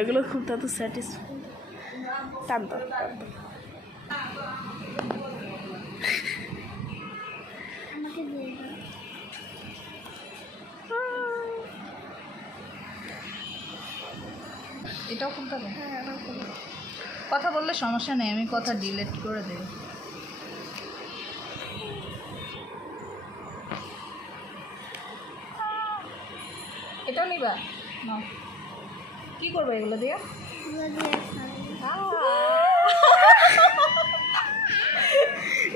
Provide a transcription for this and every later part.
এগুলো খুব তত স্যাটিসফাই টানত এটাও খুলতে হবে। কথা বললে সমস্যা নেই, আমি কথা ডিলিট করে দেব। এটাও নিবা না? কি করবে এগুলো দিয়ে?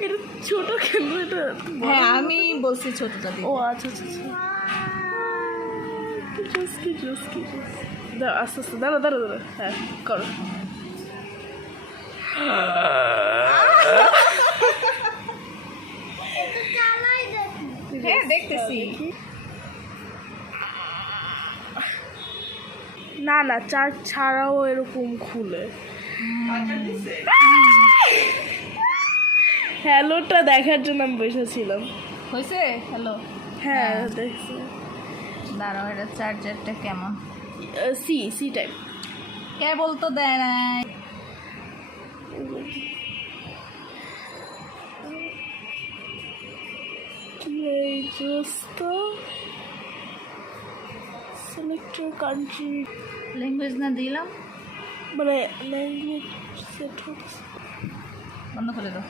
এটা ছোট কেন? এটা হ্যাঁ আমি বলছি ছোটটা দিয়ে। ও আচ্ছা আচ্ছা আচ্ছা কি জুস দাঁড়া আস্তে আস্তে দাঁড়া হ্যাঁ করো। হ্যাঁ দেখতেছি। না না চার্জ ছাড়াও এরকম খুলে। হ্যালোটা দেখার জন্য আমি বসেছিলাম। হয়েছে? হ্যালো। হ্যাঁ দেখছি। দাঁড়াও, এটা চার্জারটা কেমন? C type. কেবল তো দেয় নাই। এই জুসটা সিলেক্ট ইউর কান্ট্রি ল্যাঙ্গুয়েজ না দিলাম, মানে ল্যাঙ্গুয়েজ সেট হচ্ছে বন্ধ করে দাও।